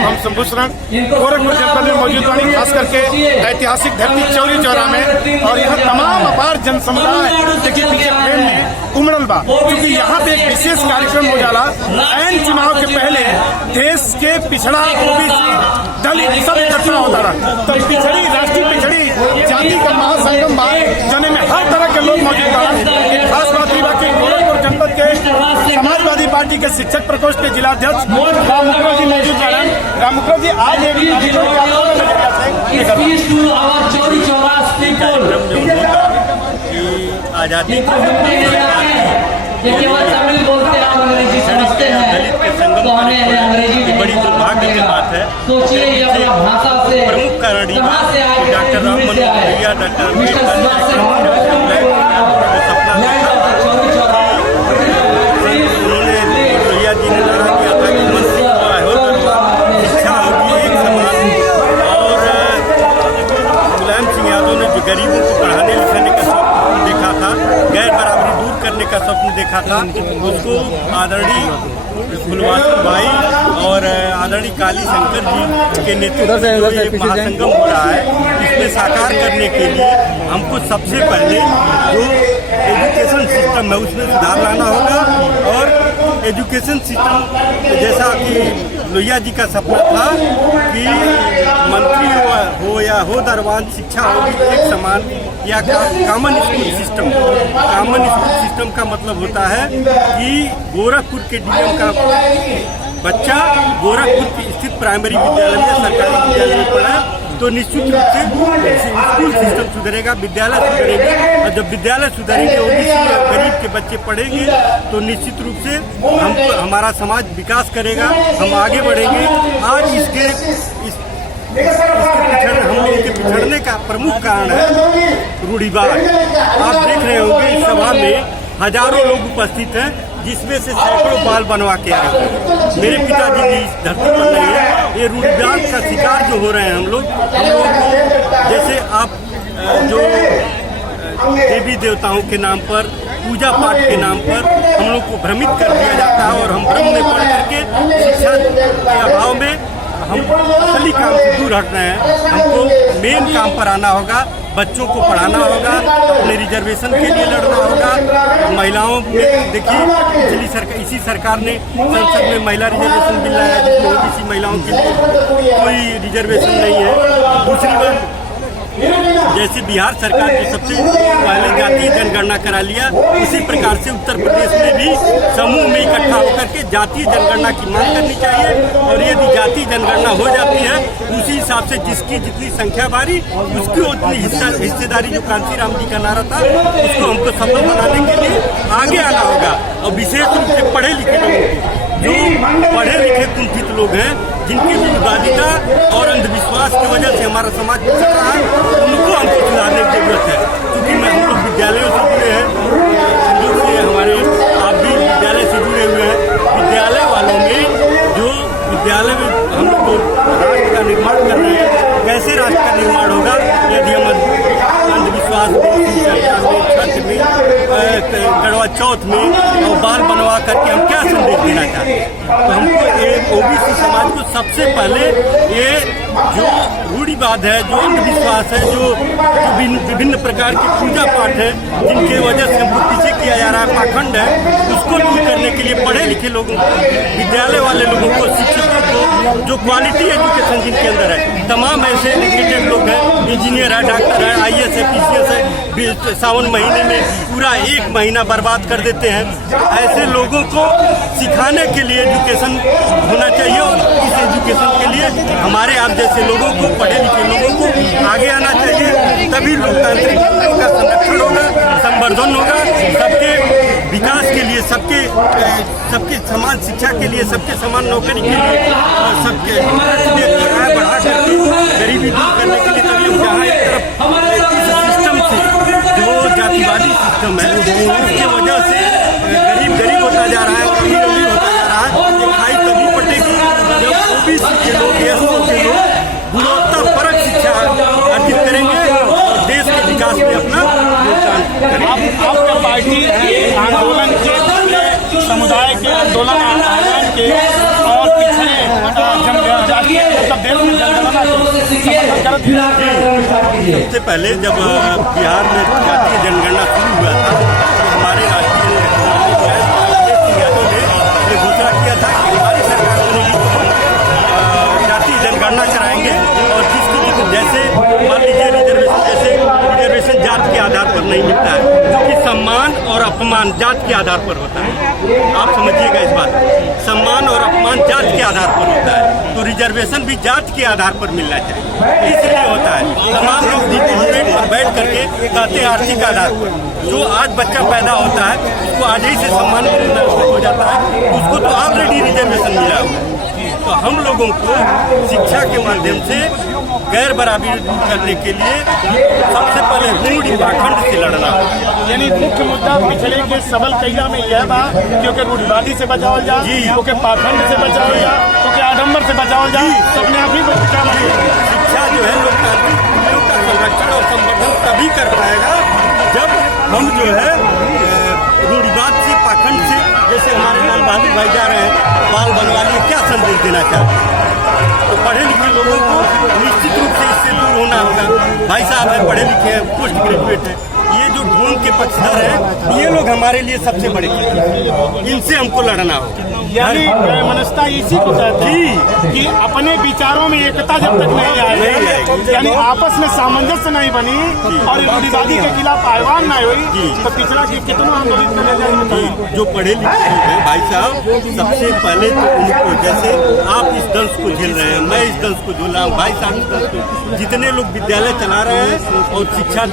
नाम हम शंभूशरण गोरखपुर जनपद में मौजूद बनी, खास करके ऐतिहासिक धरती चौरी चौरा में। और यहाँ तमाम अपार जन समुदाय देखिए पीछे फ्रेम में उमड़ल बा, क्योंकि यहाँ पे एक विशेष कार्यक्रम हो जाला। ऐन चुनाव के पहले देश के पिछड़ा ओबीसी दलित सब इकट्ठा होता रहा, तो पिछड़ी राष्ट्रीय पिछड़ी जाति का महासंगम बा, जने में हर तरह के लोग मौजूद बा। एक खास बात ये बा कि गोरखपुर जनपद के समाजवादी पार्टी के शिक्षक प्रकोष्ठ के जिलाध्यक्ष राम मुखर्जी जी मौजूद हैं। राम मुखर्जी जी आज आजादी तमिल बोलते हैं, अंग्रेजी समझते हैं, तो हमें अंग्रेजी बड़ी दुर्भाग्य की बात है। सोचिए ये अपना भाषा से प्रमुख कारण डॉक्टर राम मनोहर, डॉक्टर गरीबों को पढ़ाने लिखाने का स्वप्न देखा था, गैर बराबरी दूर करने का स्वप्न देखा था, उसको आदरणीय फुलवासन भाई और आदरणीय काली शंकर जी के नेतृत्व में महासंगम हो रहा है। इसमें साकार करने के लिए हमको सबसे पहले जो एजुकेशन सिस्टम है उसमें सुधार लाना होगा। और एजुकेशन सिस्टम जैसा कि लोहिया जी का सपना था कि मंत्री हो या हो दरबान शिक्षा होगी एक समान, या common school system. Common school system का मतलब होता है कि गोरखपुर के डीएम का बच्चा गोरखपुर के स्थित प्राइमरी विद्यालय में सरकारी विद्यालय में पढ़ा तो निश्चित रूप से स्कूल सिस्टम सुधरेगा, विद्यालय सुधरेगा। और जब विद्यालय सुधरेंगे ओबीसी और गरीब के बच्चे पढ़ेंगे तो निश्चित रूप से हमारा समाज विकास करेगा, हम आगे बढ़ेंगे। आज हम लोगों के पिछड़ने का प्रमुख कारण है रूढ़िवाद। आप देख रहे होंगे इस सभा में हजारों लोग उपस्थित हैं, जिसमें से सैकड़ों बाल बनवा के आए हैं। मेरे पिताजी भी इस धरती पर नहीं है। ये रूढ़िवाद का शिकार जो हो रहे हैं हम लोग को, जैसे आप जो देवी देवताओं के नाम पर, पूजा पाठ के नाम पर हम लोग को भ्रमित कर दिया जाता है और हम भ्रम में पड़ करके शिक्षा के अभाव में हम असली काम से दूर हट रहे हैं। हमको मेन काम पर आना होगा, बच्चों को पढ़ाना होगा, अपने रिजर्वेशन के लिए लड़ना होगा। महिलाओं में देखिए इसी सरकार ने संसद में महिला रिजर्वेशन बिल लाया जिसमें ओबीसी महिलाओं के लिए कोई रिजर्वेशन नहीं है। दूसरी बात, जैसे बिहार सरकार ने सबसे पहले जातीय जनगणना करा लिया, उसी प्रकार से उत्तर प्रदेश में भी समूह में इकट्ठा होकर के जातीय जनगणना की मांग करनी चाहिए। और यदि जातीय जनगणना हो जाती है उसी हिसाब से जिसकी जितनी संख्या बारी उसकी उतनी हिस्सेदारी, जो कांशीराम जी का नारा था, उसको हमको सफल बनाने के लिए आगे आना होगा। और विशेष रूप से पढ़े लिखे लोग, जो पढ़े लिखे कुंठित लोग हैं, जिनकी रूढ़िवादिता और अंधविश्वास की वजह से हमारा समाज पिछड़ रहा है, उनको हमको सुधारने की जरूरत है। क्योंकि हम लोग विद्यालयों से जुड़े हैं, संयोग से हमारे आप भी विद्यालय से जुड़े हुए हैं। विद्यालय वालों में जो विद्यालय में हम लोग राष्ट्र का निर्माण कर रहे हैं, कैसे राष्ट्र का निर्माण होगा यदि हम अंधविश्वास छठ में, गड़वा चौथ में और बाल बनवा करके हम क्या संदेश देना चाहते हैं। तो हमको ओबीसी समाज को सबसे पहले ये जो रूढ़िवाद है, जो अंधविश्वास है, जो विभिन्न प्रकार की पूजा पाठ है, जिनके वजह से हमको पीछे किया जा रहा है, पाखंड है, उसको दूर करने के लिए पढ़े लिखे लोगों को, विद्यालय वाले लोगों को, शिक्षकों को, जो क्वालिटी एजुकेशन जिनके अंदर है, तमाम ऐसे एजुकेटेड लोग हैं, इंजीनियर है, डॉक्टर है, IAS है, PCS है, सावन महीने में पूरा एक महीना बर्बाद कर देते हैं। ऐसे लोगों को सिखाने के लिए एजुकेशन होना चाहिए और इस एजुकेशन के लिए हमारे आप जैसे लोगों को, पढ़े लिखे लोगों को आगे आना चाहिए। तभी लोकतांत्रिक का संरक्षण होगा, संवर्धन होगा, सबके विकास के लिए, सबके समान शिक्षा के लिए, सबके समान नौकरी के लिए, सबके किराया बढ़ा करके गरीबी दूर करने के लिए। तभी जहाँ एक तरफ इस सिस्टम से, जो जातिवादी सिस्टम है, उसकी वजह से गरीब होता जा रहा है, अमीर होता जा रहा है। ये खाई तभी पटेगी जब ओबीसी के लोग, SC के लोग गुणवत्तापरक शिक्षा अर्जित करेंगे और देश के विकास में अपना योगदान करेंगे। आपका पार्टी आंदोलन के, समुदाय के आंदोलन के और पिछड़े सबसे पहले जब बिहार में जातीय जनगणना शुरू हुआ था तो हमारे राष्ट्रीय यादव ने ये घोषणा किया था कि हमारी सरकार जातीय जनगणना कराएंगे और जिसकी जैसे मान लीजिए रिजर्वेशन जात के आधार पर नहीं मिलता है, क्योंकि सम्मान और अपमान जात के आधार पर होता है। आप समझिएगा इस बात, सम्मान और अपमान जात के आधार पर होता है, तो रिजर्वेशन भी जात के आधार पर मिलना चाहिए। इसलिए होता है तमाम लोग डिबेट पर बैठ करके कहते हैं आर्थिक आधार पर। जो आज बच्चा पैदा होता है उसको आज ही से सम्मान मिलना हो जाता है, उसको तो ऑलरेडी रिजर्वेशन मिला हुआ है। तो हम लोगों को शिक्षा के माध्यम से गैर बराबरी दूर करने के लिए सबसे पहले रूढ़ी पाखंड से लड़ना होगा। यानी मुख्य मुद्दा पिछड़े के सबल कैला में यह बा क्योंकि रूढ़िवादी से बचाओ जा, क्योंकि पाखंड से बचाओ जा, क्योंकि आडम्बर से बचाओ जा, अपने आप ही बचा शिक्षा जो है लोकतांत्रिक मूल्यों का संरक्षण और संवर्धन तभी कर पाएगा जब हम जो है रूढ़िवाद से पाखंड से, जैसे हमारे लाल बहादुर भाई जा रहे हैं बाल बनवा लिए, क्या संदेश देना चाहते हैं? तो पढ़े लिखे लोगों को निश्चित रूप से इससे दूर होना होगा। भाई साहब है, पढ़े लिखे हैं, पोस्ट ग्रेजुएट है, ये जो ढोंग के पक्षधर है ये लोग हमारे लिए सबसे बड़े खतरे हैं, इनसे हमको लड़ना होगा। यानी मनस्ता इसी को कहती है कि अपने विचारों में एकता जब तक नहीं आएगी, यानी आपस में सामंजस्य नहीं बनी और रूढ़िवादी के खिलाफ आह्वान नहीं हुई तो पिछड़ा की कितना आंदोलित कर जाएंगे। जो पढ़े लिखे हैं भाई साहब, सबसे पहले तो उनको, जैसे आप इस दंश को झेल रहे हैं, मैं इस दंश को झेल रहा हूँ, भाई साहब इस दंश को, जितने लोग विद्यालय चला रहे हैं और शिक्षा